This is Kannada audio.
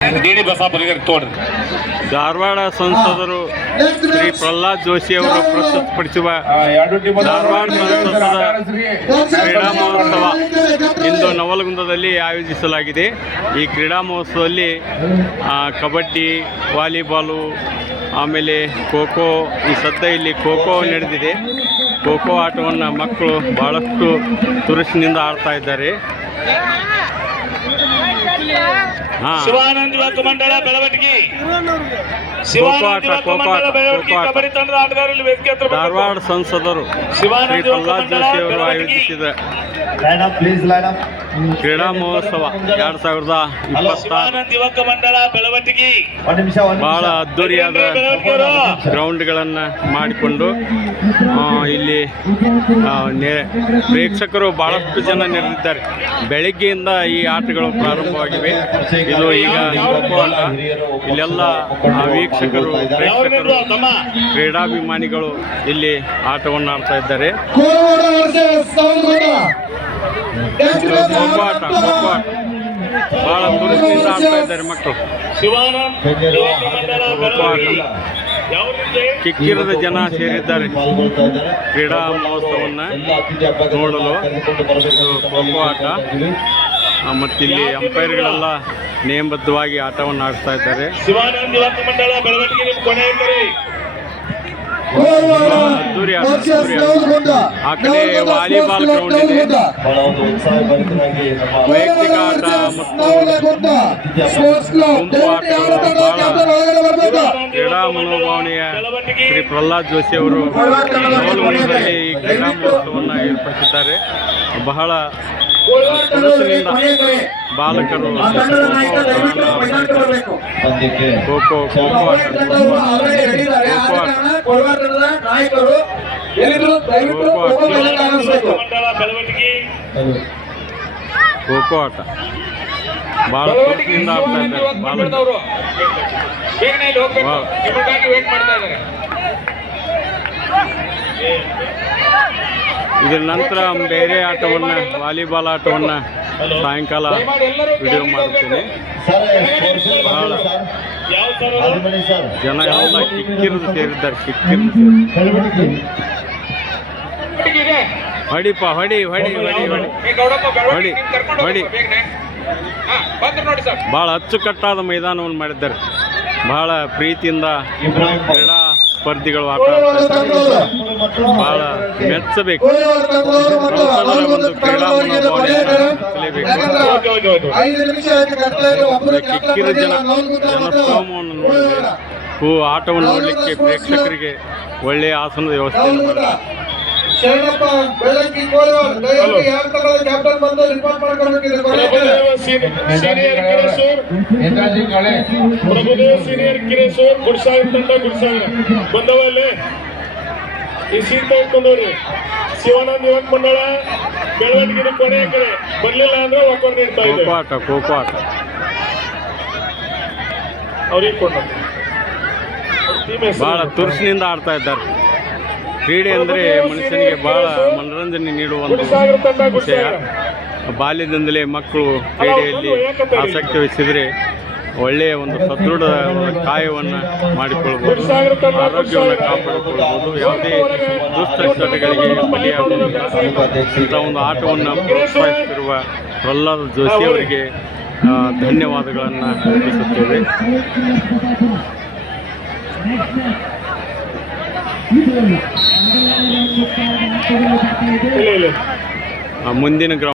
ಡಿ ಬಸಾಪುರಿಗೆ ತೋಡ್ರಿ. ಧಾರವಾಡ ಸಂಸದರು ಶ್ರೀ ಪ್ರಹ್ಲಾದ್ ಜೋಶಿ ಅವರು ಪ್ರಸ್ತುತಪಡಿಸುವ ಧಾರವಾಡ ಸಂಸದರ ಕ್ರೀಡಾ ಮಹೋತ್ಸವ ಇಂದು ನವಲಗುಂದದಲ್ಲಿ ಆಯೋಜಿಸಲಾಗಿದೆ. ಈ ಕ್ರೀಡಾ ಮಹೋತ್ಸವದಲ್ಲಿ ಕಬಡ್ಡಿ, ವಾಲಿಬಾಲು, ಆಮೇಲೆ ಖೋಖೋ, ಈ ಸದ್ಯ ಇಲ್ಲಿ ಖೋಖೋ ನಡೆದಿದೆ. ಖೋಖೋ ಆಟವನ್ನು ಮಕ್ಕಳು ಭಾಳಷ್ಟು ತುರುಸಿನಿಂದ ಆಡ್ತಾ ಇದ್ದಾರೆ. ಶಿವಾನಂದ ಯುವಕ ಮಂಡಳ ಬೆಳವಟಗಿ ಕಬಡ್ಡಿ ತಂಡದ ಆಟಗಾರರಲ್ಲಿ ವೇದಿಕೆ ಹತ್ರ ಧಾರವಾಡ ಸಂಸದರು ಶ್ರೀ ಪ್ರಹ್ಲಾದ್ ಜೋಶಿ ಅವರು ಆಯೋಜಿಸಿದ ಕ್ರೀಡಾ ಮಹೋತ್ಸವ 2026 ಯುವಕ ಮಂಡಳ ಬೆಳವಟಗಿ ಬಹಳ ಅದ್ದೂರಿಯಾದ ಗ್ರೌಂಡ್ಗಳನ್ನು ಮಾಡಿಕೊಂಡು ಇಲ್ಲಿ ಪ್ರೇಕ್ಷಕರು ಬಹಳಷ್ಟು ಜನ ನೆರೆದಿದ್ದಾರೆ. ಬೆಳಗ್ಗೆಯಿಂದ ಈ ಆಟಗಳು ಪ್ರಾರಂಭವಾಗಿವೆ. ಇದು ಈಗ ಖೋಖೋ ಆಟ. ಇಲ್ಲೆಲ್ಲ ವೀಕ್ಷಕರು, ಪ್ರೇಕ್ಷಕರು, ಕ್ರೀಡಾಭಿಮಾನಿಗಳು ಇಲ್ಲಿ ಆಟವನ್ನು ಆಡ್ತಾ ಇದ್ದಾರೆ. ಖೋಖೋ ಆಟ ಬಹಳ ತುರುಸಿನಿಂದ ಆಡ್ತಾ ಇದ್ದಾರೆ ಮಕ್ಕಳು. ಖೋಖೋ ಆಟ ಕಿಕ್ಕಿರದ ಜನ ಸೇರಿದ್ದಾರೆ ಕ್ರೀಡಾ ಮಹೋತ್ಸವವನ್ನು ನೋಡಲು. ಇದು ಖೋಖೋ ಆಟ ಮತ್ತಿಲ್ಲಿ ಅಂಪೈರ್ಗಳೆಲ್ಲ ನೇಮಬದ್ಧವಾಗಿ ಆಟವನ್ನು ಆಡ್ತಾ ಇದ್ದಾರೆ. ಶಿವಾನಂದ ಯುವಕ ಮಂಡಳ ಬೆಳವಟಗಿ ಅದ್ದೂರಿ ಆಟ. ಆ ಕಡೆ ವಾಲಿಬಾಲ್ ಗ್ರೌಂಡ್ ಇದೆ. ವೈಯಕ್ತಿಕ ಆಟ ಮತ್ತು ಗುಂಪು ಆಟಗಳು ಬಹಳ ಕ್ರೀಡಾ ಮನೋಭಾವನೆಯ ಶ್ರೀ ಪ್ರಹ್ಲಾದ್ ಜೋಶಿ ಅವರು ನವಲಗುಂದದಲ್ಲಿ ಈ ಕ್ರೀಡಾ ಮಹೋತ್ಸವವನ್ನು ಏರ್ಪಡಿಸಿದ್ದಾರೆ. ಬಹಳ ತುರುಸಿನಿಂದ ಬಾಲಕರು ಖೋಖೋ ಆಟ ಬಹಳ ತುರುಸಿನಿಂದ ಆಡ್ತಾ ಇದ್ದಾರೆ. ಇದರ ನಂತರ ಬೇರೆ ಆಟವನ್ನು, ವಾಲಿಬಾಲ್ ಆಟವನ್ನು ಸಾಯಂಕಾಲ ವಿಡಿಯೋ ಮಾಡುತ್ತೇನೆ. ಬಹಳ ಜನ ಎಲ್ಲ ಕಿಕ್ಕಿರಿದು ಸೇರಿದ್ದಾರೆ. ಹೊಡಿಪ್ಪ, ಹೊಡಿ ಹೊಡಿ ಹೊಡಿ ಹೊಡಿ ಹೊಡಿ ಹೊಡಿ. ಭಾಳ ಅಚ್ಚುಕಟ್ಟಾದ ಮೈದಾನವನ್ನು ಮಾಡಿದ್ದಾರೆ. ಬಹಳ ಪ್ರೀತಿಯಿಂದ ಕ್ರೀಡಾ ಸ್ಪರ್ಧಿಗಳು ಆಟ ಬಹಳ ಮೆಚ್ಚಬೇಕು. ಒಂದು ಕ್ರೀಡಾ ಕಿಕ್ಕಿರ ಜನಸ್ತೋಮವನ್ನು ನೋಡಿದೆ. ಆಟವನ್ನು ನೋಡಲಿಕ್ಕೆ ಪ್ರೇಕ್ಷಕರಿಗೆ ಒಳ್ಳೆಯ ಆಸನದ ವ್ಯವಸ್ಥೆಯನ್ನು ಮಾಡಿದ್ದಾರೆ. ಶರಣಪ್ಪ ಬೆಳಕಿ ಕ್ಯಾಪ್ಟನ್ ಬಂದು ರಿಪೋರ್ಟ್ ಮಾಡ್ಕೊಳ್ಬೇಕಿದೆ. ಪ್ರಭುದೇವ್ ಸೀನಿಯರ್ ಕಿರೇಶ್ವರ್ ಗುಡ್ಸಾಗರ ತಂಡ ಗುಡ್ಸಾಗರ ಬಂದವಲ್ಲೇ ಈ ಸೀಟ್ ತೆಗೆದುಕೊಂಡವ್ರಿ. ಶಿವಾನಂದ ಯುವಕ ಮಂಡಳ ಬೆಳವಣಿಗೆ ಕೊನೆಯ ಕಡೆ ಬರ್ಲಿಲ್ಲ ಅಂದ್ರೆ ಒಕ್ಕರ್ ನೀಡ್ತಾ ಇದೆ. ಖೋಖೋ ಆಟ ಅವ್ರಿಗೆ ಕೊಂಡು ಬಹಳ ತುರುಸಿನಿಂದ ಆಡ್ತಾ ಇದ್ದಾರೆ. ಕ್ರೀಡೆ ಅಂದರೆ ಮನುಷ್ಯನಿಗೆ ಬಹಳ ಮನೋರಂಜನೆ ನೀಡುವ ಒಂದು ವಿಷಯ. ಬಾಲ್ಯದಿಂದಲೇ ಮಕ್ಕಳು ಕ್ರೀಡೆಯಲ್ಲಿ ಆಸಕ್ತಿ ವಹಿಸಿದರೆ ಒಳ್ಳೆಯ ಒಂದು ಸದೃಢ ಕಾಯವನ್ನು ಮಾಡಿಕೊಳ್ಬೋದು, ಆರೋಗ್ಯವನ್ನು ಕಾಪಾಡಿಕೊಳ್ಬೋದು, ಯಾವುದೇ ದುಶ್ಚಟಗಳಿಗೆ ಬಲಿಯಾಗುವುದಿಲ್ಲ. ಇಂಥ ಒಂದು ಆಟವನ್ನು ಪ್ರೋತ್ಸಾಹಿಸುತ್ತಿರುವ ಪ್ರಹ್ಲಾದ್ ಜೋಶಿ ಅವರಿಗೆ ಧನ್ಯವಾದಗಳನ್ನು ಅರ್ಪಿಸುತ್ತೇವೆ. ಮುಂದಿನ